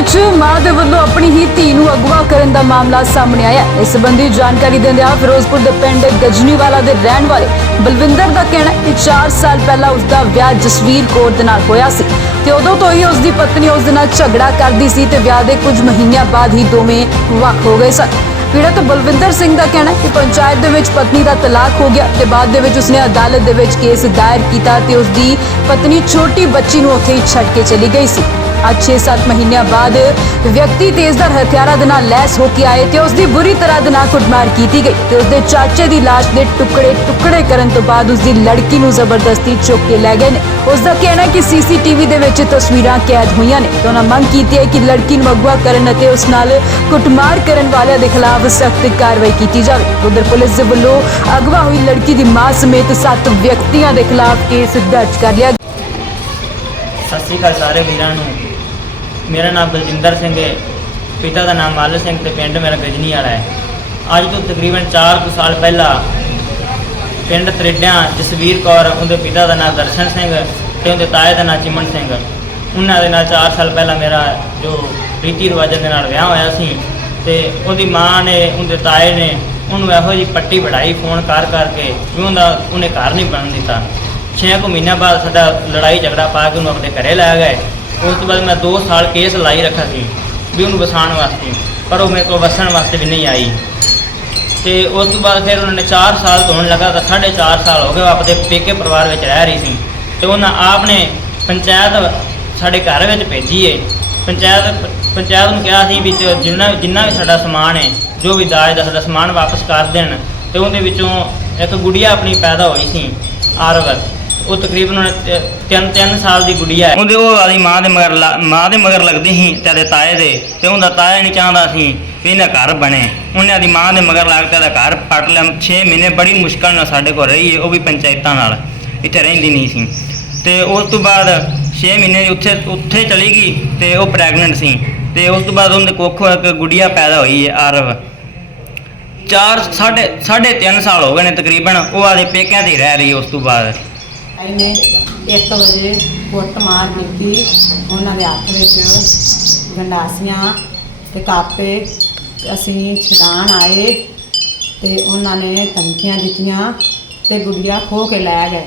ਵਿੱਚ ਮਾਂ ਦੇ ਵੱਲੋਂ ਆਪਣੀ ਹੀ ਧੀ ਨੂੰ ਅਗਵਾ ਕਰਨ ਦਾ ਮਾਮਲਾ ਸਾਹਮਣੇ ਆਇਆ ਹੈ। ਇਸ ਸੰਬੰਧੀ ਜਾਣਕਾਰੀ ਦਿੰਦਿਆਂ ਫਿਰੋਜ਼ਪੁਰ ਦੇ ਪਿੰਡ ਗਜਨੀਵਾਲਾ ਦੇ ਰਹਿਣ ਵਾਲੇ ਬਲਵਿੰਦਰ ਦਾ ਕਹਿਣਾ ਹੈ ਕਿ 4 ਸਾਲ ਪਹਿਲਾਂ ਉਸ ਦਾ ਵਿਆਹ ਜਸਵੀਰ ਕੌਰ ਦੇ ਨਾਲ ਹੋਇਆ ਸੀ ਤੇ ਉਦੋਂ ਤੋਂ ਹੀ ਉਸ ਦੀ ਪਤਨੀ ਉਸ ਦੇ ਨਾਲ ਝਗੜਾ ਕਰਦੀ ਸੀ ਤੇ ਵਿਆਹ ਦੇ ਕੁਝ ਮਹੀਨਿਆਂ ਬਾਅਦ ਹੀ ਦੋਵੇਂ ਵੱਖ ਹੋ ਗਏ ਸਨ ਪੀੜਤ ਬਲਵਿੰਦਰ ਸਿੰਘ ਦਾ ਕਹਿਣਾ ਕਿ ਪੰਚਾਇਤ ਦੇ ਵਿੱਚ ਪਤਨੀ ਦਾ ਤਲਾਕ ਹੋ ਗਿਆ ਤੇ ਬਾਅਦ ਦੇ ਵਿੱਚ ਉਸਨੇ ਅਦਾਲਤ ਦੇ ਵਿੱਚ ਕੇਸ ਦਾਇਰ ਕੀਤਾ ਤੇ ਉਸ ਦੀ ਪਤਨੀ ਛੋਟੀ ਬੱਚੀ ਨੂੰ ਉੱਥੇ ਹੀ ਛੱਡ ਕੇ ਚਲੀ ਗਈ ਸੀ ਅੱਜ 6-7 ਮਹੀਨਿਆਂ ਬਾਅਦ ਵਿਅਕਤੀ ਤੇਜ਼ਧਾਰ ਹਥਿਆਰਾਂ ਦੇ ਨਾਲ ਲੈਸ ਹੋ ਕੇ ਆਏ ਤੇ ਉਸ ਦੀ ਬੁਰੀ ਤਰ੍ਹਾਂ ਦੇ ਨਾਲ ਕੁੱਟਮਾਰ ਕੀਤੀ ਗਈ ਤੇ ਉਸ ਦੇ ਚਾਚੇ ਦੀ ਲਾਸ਼ ਦੇ ਟੁਕੜੇ ਟੁਕੜੇ ਕਰਨ ਤੋਂ ਬਾਅਦ ਉਸ ਦੀ ਲੜਕੀ ਨੂੰ ਜ਼ਬਰਦਸਤੀ ਚੁੱਕ ਕੇ ਲੈ ਗਏ ਨੇ। ਉਸ ਦਾ ਕਹਿਣਾ ਹੈ ਕਿ ਸੀਸੀਟੀਵੀ ਦੇ ਵਿੱਚ ਤਸਵੀਰਾਂ ਕੈਦ ਹੋਈਆਂ ਨੇ ਤੇ ਉਹਨਾਂ ਮੰਗ ਕੀਤੀ ਹੈ ਕਿ ਲੜਕੀ ਨੂੰ ਅਗਵਾ ਕਰਨ ਅਤੇ ਉਸ ਨਾਲ ਕੁੱਟਮਾਰ ਕਰਨ ਵਾਲਿਆਂ ਦੇ ਖਿਲਾਫ ਸਖਤ ਕਾਰਵਾਈ ਕੀਤੀ ਜਾਵੇ। ਉਧਰ ਪੁਲਿਸ ਦੇ ਵੱਲੋਂ ਅਗਵਾ ਹੋਈ ਲੜਕੀ ਦੀ ਮਾਂ ਸਮੇਤ 7 ਵਿਅਕਤੀਆਂ ਦੇ ਖਿਲਾਫ ਕੇਸ ਦਰਜ ਕਰ ਲਿਆ ਸਤਿ ਸ਼੍ਰੀ ਅਕਾਲ ਸਾਰੇ ਵੀਰਾਂ ਨੂੰ। ਮੇਰਾ ਨਾਮ ਬਲਜਿੰਦਰ ਸਿੰਘ ਹੈ। ਪਿਤਾ ਦਾ ਨਾਮ ਮਾਲ ਸਿੰਘ ਤੇ ਪਿੰਡ ਮੇਰਾ ਗਜਨੀ ਵਾਲਾ ਹੈ। ਅੱਜ ਤੋਂ ਤਕਰੀਬਨ 4 ਕੁ ਸਾਲ ਪਹਿਲਾਂ ਪਿੰਡ ਤ੍ਰਿਡਿਆਂ ਜਸਵੀਰ ਕੌਰ, ਉਹਦੇ ਪਿਤਾ ਦਾ ਨਾਮ ਦਰਸ਼ਨ ਸਿੰਘ ਤੇ ਉਹਦੇ ਤਾਏ ਦਾ ਨਾਮ ਚਿਮਨ ਸਿੰਘ। ਉਹਨਾਂ ਦੇ ਨਾਲ 4 ਸਾਲ ਪਹਿਲਾਂ ਮੇਰਾ ਜੋ ਰੀਤੀ ਰਿਵਾਜਾਂ ਦੇ ਨਾਲ ਵਿਆਹ ਹੋਇਆ ਸੀ ਤੇ ਉਹਦੀ ਮਾਂ ਨੇ, ਉਹਦੇ ਤਾਏ ਨੇ ਉਹਨੂੰ ਇਹੋ ਜਿਹੀ ਪੱਟੀ ਵੜਾਈ ਫੋਨ ਕਰ ਕਰਕੇ ਵੀ ਉਹਦਾ ਉਹਨੇ ਘਰ ਨਹੀਂ ਬਣਨ ਦਿੱਤਾ। 6 ਕੁ ਮਹੀਨਿਆਂ ਬਾਅਦ ਸਾਡਾ ਲੜਾਈ ਝਗੜਾ ਪਾ ਕੇ ਉਹਨੂੰ ਆਪਣੇ ਘਰੇ ਲੈ ਗਏ। ਉਸ ਤੋਂ ਬਾਅਦ ਮੈਂ 2 ਸਾਲ ਕੇਸ ਲਾਈ ਰੱਖਾ ਸੀ ਵੀ ਉਹਨੂੰ ਵਸਾਉਣ ਵਾਸਤੇ, ਪਰ ਉਹ ਮੇਰੇ ਕੋਲ ਵਸਣ ਵਾਸਤੇ ਵੀ ਨਹੀਂ ਆਈ। ਤੇ ਉਸ ਤੋਂ ਬਾਅਦ ਫਿਰ ਉਹਨਾਂ ਨੇ 4 ਸਾਲ ਤੋਂ ਹੋਣ ਲੱਗਾ ਤਾਂ 4.5 ਸਾਲ ਹੋ ਗਏ ਉਹ ਆਪਣੇ ਪੇਕੇ ਪਰਿਵਾਰ ਵਿੱਚ ਰਹਿ ਰਹੀ ਸੀ। ਤੇ ਉਹਨਾਂ ਆਪ ਨੇ ਪੰਚਾਇਤ ਸਾਡੇ ਘਰ ਵਿੱਚ ਭੇਜੀ ਏ। ਪੰਚਾਇਤ ਪੰਚਾਇਤ ਨੂੰ ਕਿਹਾ ਸੀ ਵੀ ਜਿੰਨਾ ਜਿੰਨਾ ਵੀ ਸਾਡਾ ਸਮਾਨ ਹੈ ਜੋ ਵੀ ਦਾਜ ਦਾ ਸਾਡਾ ਸਮਾਨ ਵਾਪਸ ਕਰ ਦੇਣ, ਤੇ ਉਹਦੇ ਵਿੱਚੋਂ ਇੱਕ ਗੁੜੀਆ ਆਪਣੀ ਪੈਦਾ ਹੋਈ ਸੀ ਆਰਵਰ ਉਹ ਤਕਰੀਬਨ ਉਹਨੇ ਤਿੰਨ ਤਿੰਨ ਸਾਲ ਦੀ ਗੁੜੀਆ ਹੈ। ਉਹਦੇ ਉਹ ਆਦੀ ਮਾਂ ਦੇ ਮਗਰ ਲਾ, ਮਾਂ ਦੇ ਮਗਰ ਲੱਗਦੀ ਸੀ ਤੇ ਉਹਦੇ ਤਾਏ ਦੇ, ਤੇ ਉਹਦਾ ਤਾਇਆ ਨਹੀਂ ਚਾਹੁੰਦਾ ਸੀ ਵੀ ਇਹਦਾ ਘਰ ਬਣੇ। ਉਹਨੇ ਆਦੀ ਮਾਂ ਦੇ ਮਗਰ ਲੱਗ ਕੇ ਉਹਦਾ ਘਰ ਪਟ ਲਿਆ। 6 ਮਹੀਨੇ ਬੜੀ ਮੁਸ਼ਕਲ ਨਾਲ ਸਾਡੇ ਕੋਲ ਰਹੀ ਹੈ ਉਹ ਵੀ ਪੰਚਾਇਤਾਂ ਨਾਲ। ਇੱਥੇ ਰਹਿੰਦੀ ਨਹੀਂ ਸੀ। ਤੇ ਉਸ ਤੋਂ ਬਾਅਦ 6 ਮਹੀਨੇ ਦੀ ਉੱਥੇ ਉੱਥੇ ਚਲੀ ਗਈ ਤੇ ਉਹ ਪ੍ਰੈਗਨੈਂਟ ਸੀ। ਤੇ ਉਸ ਤੋਂ ਬਾਅਦ ਉਹਦੇ ਕੋਖੋਂ ਇੱਕ ਗੁੜੀਆ ਪੈਦਾ ਹੋਈ ਹੈ ਆਰਵ। ਚਾਰ, ਸਾਢੇ ਸਾਢੇ ਤਿੰਨ ਸਾਲ ਹੋ ਗਏ ਨੇ ਤਕਰੀਬਨ, ਉਹ ਆਦੇ ਪੇਕਿਆਂ ਤੇ ਹੀ ਰਹਿ ਰਹੀ ਹੈ ਉਸ ਤੋਂ ਬਾਅਦ। ਇਹਨੇ 1 ਵਜੇ ਕੁੱਟ ਮਾਰ ਕੀਤੀ। ਉਹਨਾਂ ਦੇ ਹੱਥ ਵਿੱਚ ਗੰਡਾਸੀਆਂ ਤੇ ਕਾਪੇ ਅਸੀਂ ਛਡਾਣ ਆਏ ਤੇ ਉਹਨਾਂ ਨੇ ਧਮਕੀਆਂ ਦਿੱਤੀਆਂ ਤੇ ਗੁੜੀਆ ਖੋ ਕੇ ਲੈ ਗਏ।